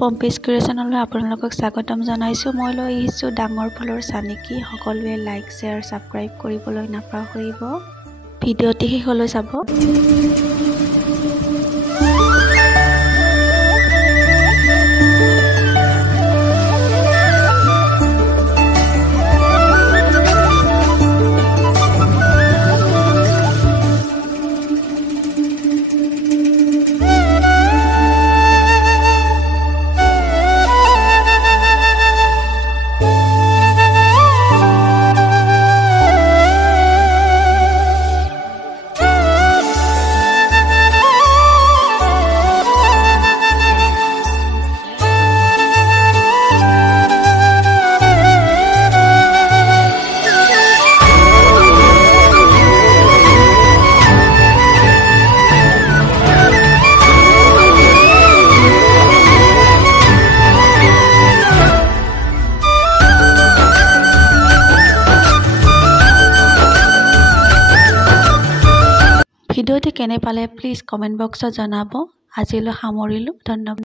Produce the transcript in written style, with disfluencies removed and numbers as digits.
পম্পিছ ক্ৰিয়েশ্যনলৈ আপোনালোকক স্বাগতম জনাইছোঁ। মই লৈ আহিছোঁ ডাঙৰ ফুলৰ চানেকি। সকলোৱে লাইক, শ্বেয়াৰ, ছাবস্ক্ৰাইব কৰিবলৈ নাপাহৰিব। ভিডিঅ'টি শেষলৈ চাব। ভিডিঅ'টি কেনে পালে প্লিজ কমেণ্ট বক্সত জনাব। আজিলৈ সামৰিলোঁ। ধন্যবাদ।